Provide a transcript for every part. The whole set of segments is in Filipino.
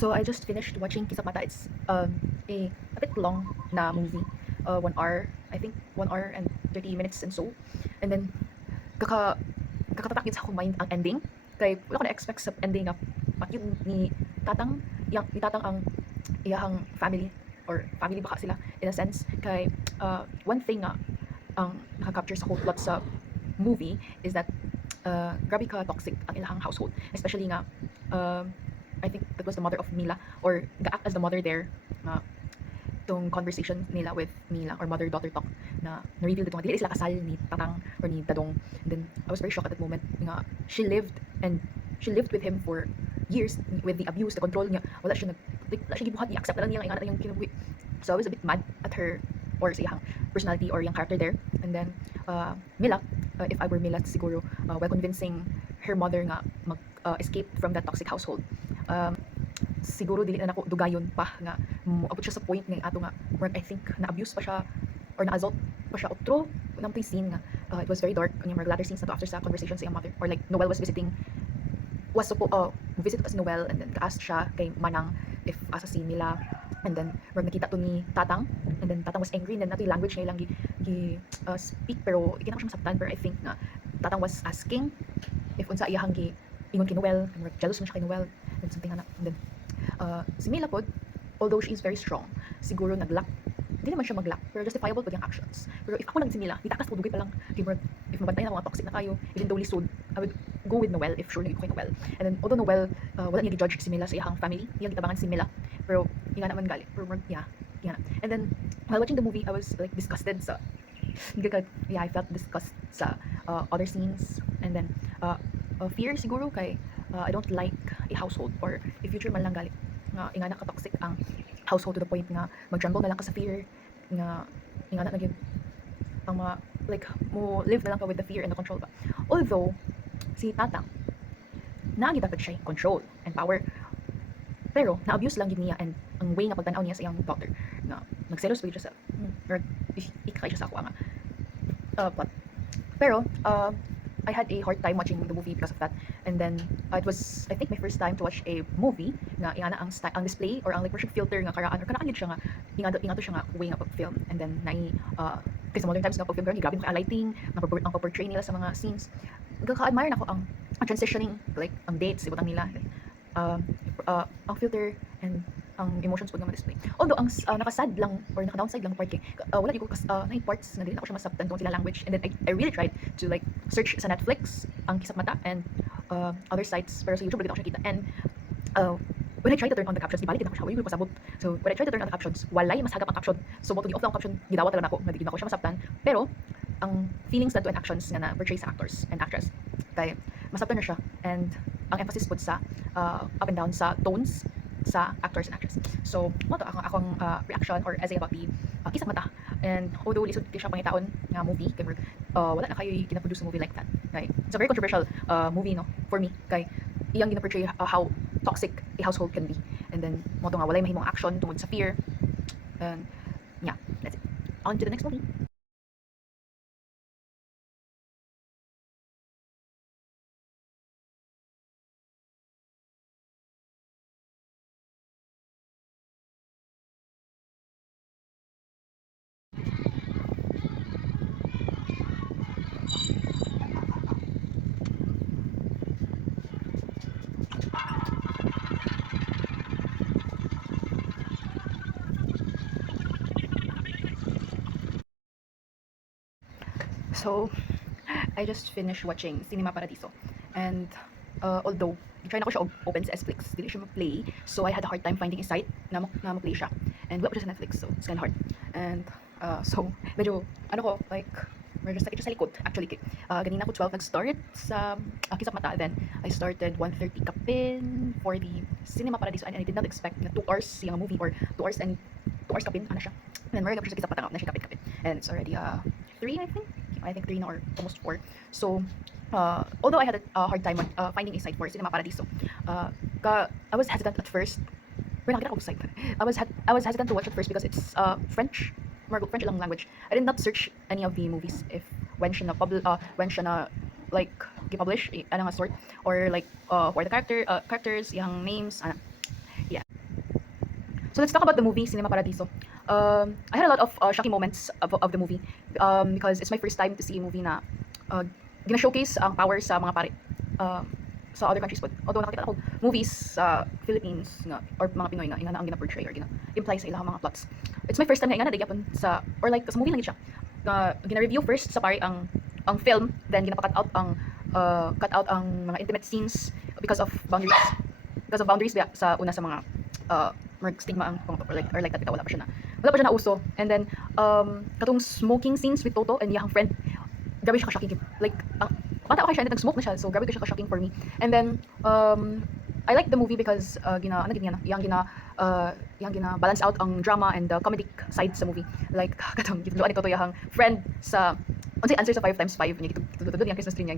So I just finished watching Kisap Mata. It's a bit long na movie. 1 hour, I think 1 hour and 30 minutes and so. And then kaka kakatatakid sa akong mind ang ending. Kay wala ko na-expect sa ending na yun ni Tatang, ni Tatang ang iyahang family or family baka sila in a sense. Kay one thing nga ang naka-capture sa whole plot sa movie is that grabe ka toxic ang ilang household. Especially nga I think that was the mother of Mila or ga-act as the mother there nga tong conversation nila with Mila or mother-daughter talk na na-reveal dito nga dili sila kasal ni Tatang or ni Dadong. And then I was very shocked at that moment nga she lived with him for years with the abuse, the control niya. Wala siya gibuhat, i-accept na lang niya ang yung kinabuhi. So I was a bit mad at her or sa iyang personality or yung character there. And then Mila, if I were Mila siguro, while convincing her mother nga mag escape from that toxic household, siguro dili na nako dugayon pa nga abot siya sa point nga ato nga I think na abuse pa siya or na assault pa siya otro nang tay scene nga it was very dark yung latter scenes na to after sa conversation sa iyang mother or like Noel was visit to si Noel and then ka-ask siya kay Manang if asa scene nila and then nakita to ni Tatang and then Tatang was angry and then nato yung language niya lang speak pero hindi na ko siya masabtan pero I think nga Tatang was asking if unsa iyahang ingon kay Noel and jealous man siya kay Noel and something ana and then si Mila pod, although she is very strong, siguro nag-lack, hindi naman siya mag-lack, pero justifiable pod yung actions. Pero if ako lang si Mila, di takas ko dugay pa lang, if mabantayan ako mga toxic na kayo, even though lisod, I would go with Noel if sure naging ko kay Noel. And then, although Noel, wala niya gi-judge si Mila sa iyang family, niya gitabangan si Mila, pero nga naman gali, pero yeah. And then, while watching the movie, I was like disgusted sa, I felt disgust sa other scenes, and then, fear siguro kay, I don't like a household or a future man lang gali nga ingana ka toxic ang household to the point nga mag-tremble na lang ka sa fear nga ingana na gyud ang mga like mo live na lang ka with the fear and the control ba. Although si Tatang naagi dapat siya control and power pero na-abuse lang gid niya and ang way nga pagtan-aw niya sa iyang daughter nga nagselos pa siya sa or ikakay siya sa ako nga plot. Pero I had a hard time watching the movie because of that. And then it was I think my first time to watch a movie nga ingana ang display or ang like worship filter nga karaan or kanaan gid siya nga ingato siya nga way nga pag-film. And then kasi modern times nga pag-film karon grabe mo kay lighting ang portray nila sa mga scenes. Gaka-admire nako ang transitioning like ang dates ibutang nila ang filter and ang emotions pag nga display. Although ang nakasad lang or naka-downside lang part kay wala gyud ko na parts nga dili na ako siya masabtan tungod sila language and then I really tried to like search sa Netflix ang Kisap Mata and other sites pero sa YouTube dili ako siya kita and when I tried to turn on the captions, ibalik din ako siya, wala ko pasabot. So when I tried to turn on the captions, walay mas hagap ang caption. So mo to gi-off lang ang caption, gidawat lang ako, nga di na ako siya masabtan. Pero ang feelings that to and actions nga na portray sa actors and actress kay masabtan na siya and ang emphasis pud sa up and down sa tones sa actors and actress. So, mo to akong reaction or essay about the Kisap Mata. And although lisod kay siya pangitaon nga movie, kay wala na kayo gina-produce a movie like that. Kay it's a very controversial movie no for me kay iyang gina-portray how toxic a household can be. And then mo to nga walay mahimong action tungod sa fear. And yeah, that's it. On to the next movie. So, I just finished watching Cinema Paradiso. And although try na ko siya open sa Netflix, dili siya ma-play. So I had a hard time finding a site na ma-play siya. And wala ko siya sa Netflix, so it's kind of hard. And so medyo ano ko like medyo sakit siya sa likod actually. Ganina ko 12 nag-start sa Kisap Mata, then I started 1:30 kapin for the Cinema Paradiso and I did not expect na 2 hours yung movie or 2 hours and 2 hours kapin ano siya. And then meron siya sa Kisap Mata na siya kapit and it's already 3 I think 3 na or almost 4. So although I had a hard time finding a site for Cinema Paradiso, I was hesitant at first. Pero nakita ko sa site. I was hesitant to watch at first because it's French, French lang language. I did not search any of the movies if when siya na like gi-publish ano nga sort or like for the characters, yung names, yeah. So let's talk about the movie Cinema Paradiso. I had a lot of shocking moments of the movie because it's my first time to see a movie na gina-showcase ang power sa mga pare uh, sa other countries po. Although nakakita ako movies sa Philippines nga, or mga Pinoy na ang gina-portray or gina-imply sa ilang mga plots. It's my first time na ingana nagyapon sa, or like sa movie lang siya. Gina-review first sa pare ang film, then ginapakat out ang cut out ang mga intimate scenes because of boundaries. Because of boundaries sa una sa mga stigma ang or like that bitaw, wala pa siya na uso. And then katong smoking scenes with Toto and iyang friend, grabe siya ka-shocking. Like bata ako kay siya, and nag-smoke na siya, so grabe siya ka-shocking for me. And then I like the movie because yang gina balance out ang drama and the comedic side sa movie. Like katong gituluan ni Toto yang friend sa unsay answer sa 5x5 niya gitudod yang Christmas tree niya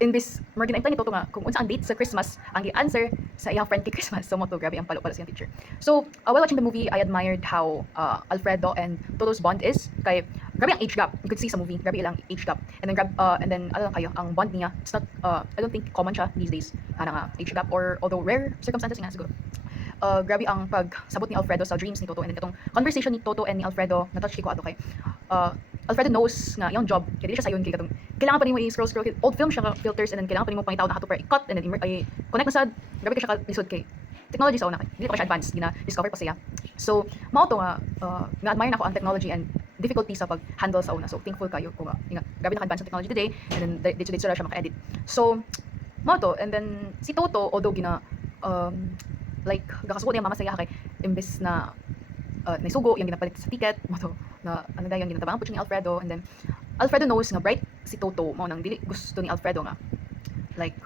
imbis more gina-imply ni Toto nga kung unsa ang date sa Christmas ang gi-answer sa iyang friend kay Christmas. So mo to grabe ang palo-palo sa iyang teacher. So while watching the movie, I admired how Alfredo and Toto's bond is kay grabe ang age gap. You could see sa movie, grabe ilang age gap. And then ano lang kayo, ang bond niya, it's not I don't think common siya these days. Nga age gap, or although rare circumstances nga siguro. Grabe ang pagsabot ni Alfredo sa dreams ni Toto, and then itong conversation ni Toto and ni Alfredo, na-touch ko ato kay Alfredo knows nga yung job kaya di siya sayon kay katong kailangan pa nimo i-scroll old film siya ka filters, and then kailangan pa nimo pangitaw na hato para i-cut and then connect na sad. Grabe ka siya ka lisod kay technology sa una kay dili pa siya advanced, gina-discover pa siya. So mao to nga admire nako ang technology and difficulty sa pag-handle sa una. So thankful kayo ko nga grabe na advanced ang technology today, and then dito siya maka-edit. So mao to, and then si Toto, although like gakasuko niya mama sa iya kay imbes na naisugo yung ginapalit sa ticket mo to na ano daw yung ginatabang po ni Alfredo, and then Alfredo knows nga bright si Toto, mo nang dili gusto ni Alfredo nga like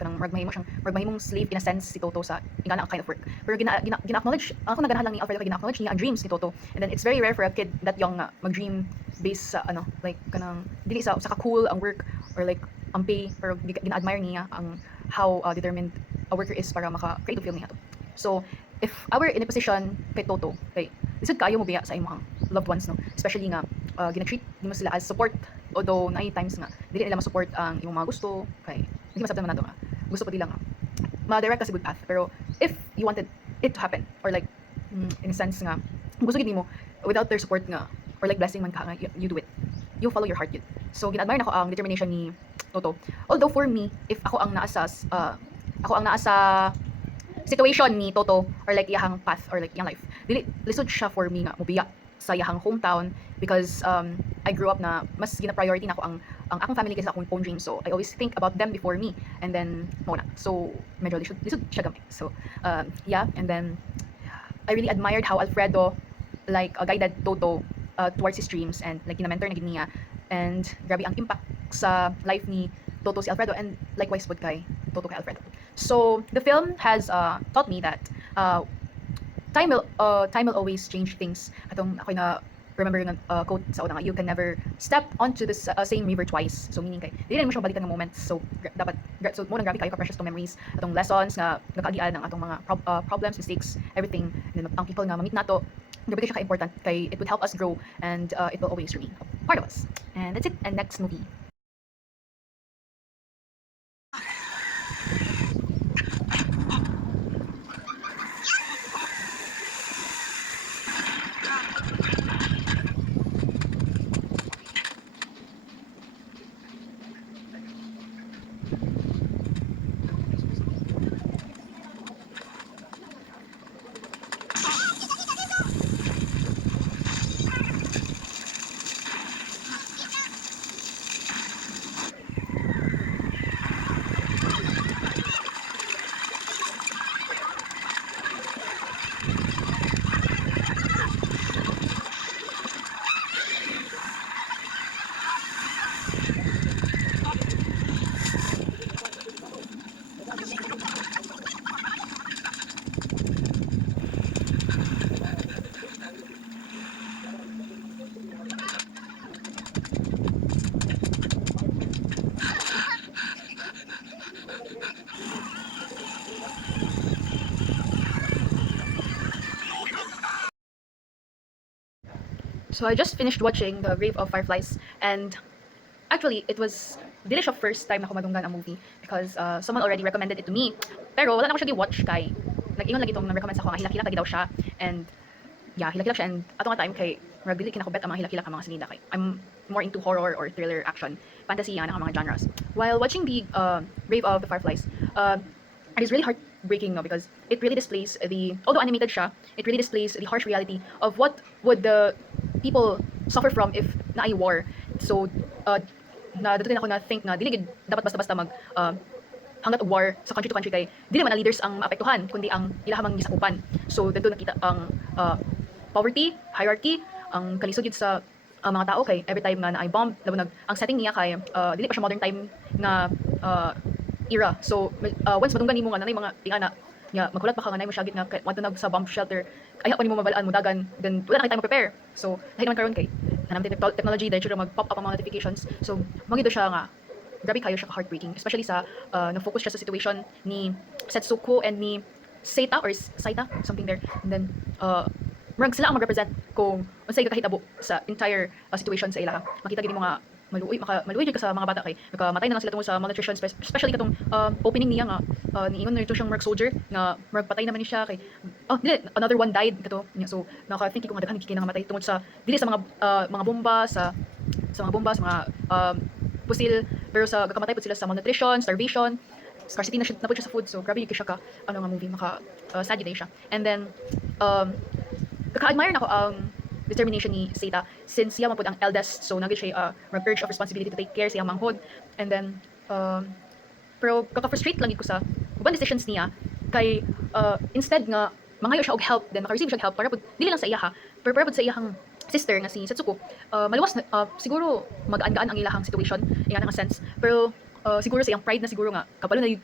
kanang magmahimong slave in a sense si Toto sa ingana ang kind of work, pero gina-acknowledge ako naganahan lang ni Alfredo kay gina-acknowledge niya ang dreams ni Toto. And then it's very rare for a kid that young nga mag-dream based sa like kanang dili sa ka-cool ang work or like ang pay, pero gina-admire niya ang how determined a worker is para maka-create feel niya to. So if I were in a position kay Toto, kay lisod kayo mo biya sa imong loved ones, no, especially nga gina-treat mo sila as support, although naay times nga dili nila ma-support ang imong mga gusto kay hindi masabtan man nato nga gusto pa nila nga ma-direct ka sa good path. Pero if you wanted it to happen, or like in a sense nga gusto gid nimo without their support nga or like blessing man ka nga you do it, you follow your heart yun. So gina-admire nako ang determination ni Toto. Although for me, if ako ang naa sa situation ni Toto or like iyahang path or like iyang life, dili lisod siya for me nga mobiya sa iyahang hometown because I grew up na mas gina-priority nako ang akong family kaysa akong own dreams. So I always think about them before me, and then mo na. So medyo lisod siya gamay. So yeah, and then I really admired how Alfredo like guided Toto towards his dreams, and like gina-mentor na gid niya, and grabe ang impact sa life ni Toto si Alfredo, and likewise pod kay Toto kay Alfredo. So the film has taught me that time will always change things. Atong ako na remember yung quote sa una nga, you can never step onto the same river twice. So meaning kay dili mo siya balikan nga moments. So dapat mo nang grabe kayo ka precious to memories, atong lessons nga nakagian ng atong mga problems, mistakes, everything. And then ang people nga mamit nato, grabe siya ka important kay it would help us grow, and it will always remain a part of us. And that's it. And next movie. So I just finished watching The Grave of Fireflies, and actually it was dili siya first time na ko madunggan ang movie because someone already recommended it to me. Pero wala na ko siya gi-watch kay nag-ingon lagi itong recommend sa ako nga hilak-hilak lagi daw siya. And yeah, hilak-hilak siya. And ato nga time kay murag dili kinakubet ang mga hilak-hilak ang mga sinida kay I'm more into horror or thriller action fantasy yan ang mga genres. While watching the Grave of the Fireflies, it is really heartbreaking, no, because it really displays the, although animated siya, it really displays the harsh reality of what would the people suffer from if na ay war. So na dito din ako na think na dili gid dapat basta-basta mag hanggat war sa country to country kay dili man ang leaders ang maapektuhan kundi ang ilahang gisakupan. So dito nakita ang poverty, hierarchy, ang kalisod yun sa mga tao kay every time nga na ay bomb labo nag ang setting niya kay dili pa siya modern time nga era. So once madunggan nimo nga nanay mga ingana nga magkulat pa ka nga nay mo siya gid nga wadto nag sa bomb shelter ay pa nimo mabalaan mo dagan then wala na kay time mo prepare. So dahil naman karon kay nanam technology dahil siya mag-pop up ang mga notifications. So magito siya nga grabe kayo siya ka-heartbreaking, especially sa na-focus siya sa situation ni Setsuko and ni Seita or Saita, something there. And then murag sila ang mag-represent kung unsay kakahitabo sa entire situation sa ilaha. Makita gid mo nga maluoy ka sa mga bata kay nakamatay na lang sila tungod sa malnutrition, especially katong opening niya nga niingon na ito siyang merc soldier nga merc patay naman ni siya kay dili another one died kato niya. So naka-think ko nga daghan kay nga matay tungod sa dili sa mga bomba sa mga pusil, pero sa gakamatay po sila sa malnutrition, starvation, scarcity na po siya sa food. So grabe yung siya ka nga movie, maka sad day siya. And then kaka-admire na ko ang determination ni Seita since siya man pud ang eldest, so nagid siya urge of responsibility to take care sa iyang manghod. And then pero kaka-frustrate lang gid ko sa ubang decisions niya kay instead nga mangayo siya og help, then maka-receive siya og help para pud dili lang sa iya pero para pud sa iyang sister nga si Setsuko. Maluwas na siguro magaan-gaan ang ilahang situation nga nga sense, pero siguro sa iyang pride na siguro nga kabalo na yun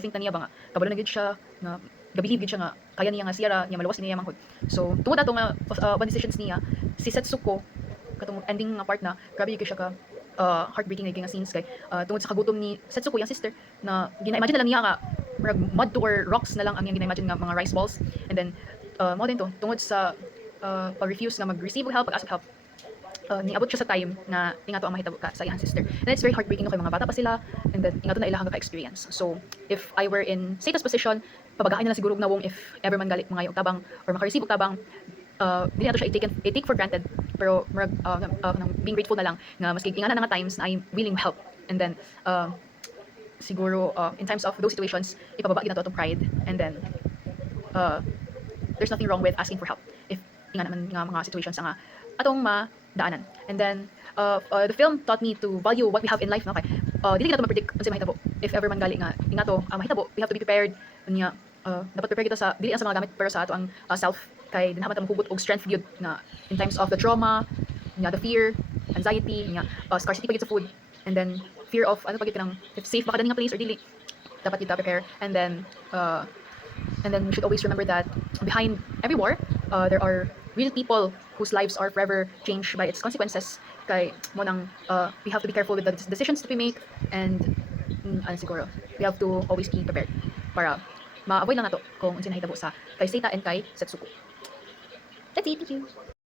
think na niya ba nga kabalo na gid siya nga gabilib gid siya nga kaya niya nga siya niya maluwas niya manghod. So tungod ato nga one decisions niya si Setsuko katong ending nga part na grabe gid siya ka heartbreaking nga scenes kay tungod sa kagutom ni Setsuko yung sister na gina-imagine na lang niya nga mud to or rocks na lang ang iyang gina-imagine nga mga rice balls. And then mo din to tungod sa pag-refuse na mag-receive help, pag-ask help, niabot siya sa time na ingato ang mahitabo ka sa iyang sister. And it's very heartbreaking no kay mga bata pa sila, and then ingato na ilahang ka-experience. So if I were in Seita's position, pabagahan na lang siguro na wong if ever man galit mga yung tabang or maka-receive og tabang, dili nato siya i-take for granted, pero being grateful na lang nga maski ingana na nga times na I'm willing to help. And then siguro in times of those situations ipababa gid nato atong pride, and then there's nothing wrong with asking for help if nga naman nga mga situations nga atong madaanan. And then the film taught me to value what we have in life, no, kay dili kita ma-predict unsay mahitabo if ever man gali nga ingato mahitabo, we have to be prepared niya. Dapat prepare kita sa dili sa mga gamit pero sa ato ang self, kay dinhaman ta mahugot og strength gyud na in times of the trauma niya, the fear, anxiety niya, scarcity pagit sa food, and then fear of ano pagit kanang if safe ba kada nga place or dili, dapat kita prepare. And then we should always remember that behind every war there are real people whose lives are forever changed by its consequences. Kay mo nang we have to be careful with the decisions that we make, and siguro we have to always be prepared para ma-avoid lang nato kung unsay nahitabo sa kay Seita and kay Setsuko. That's it, thank you.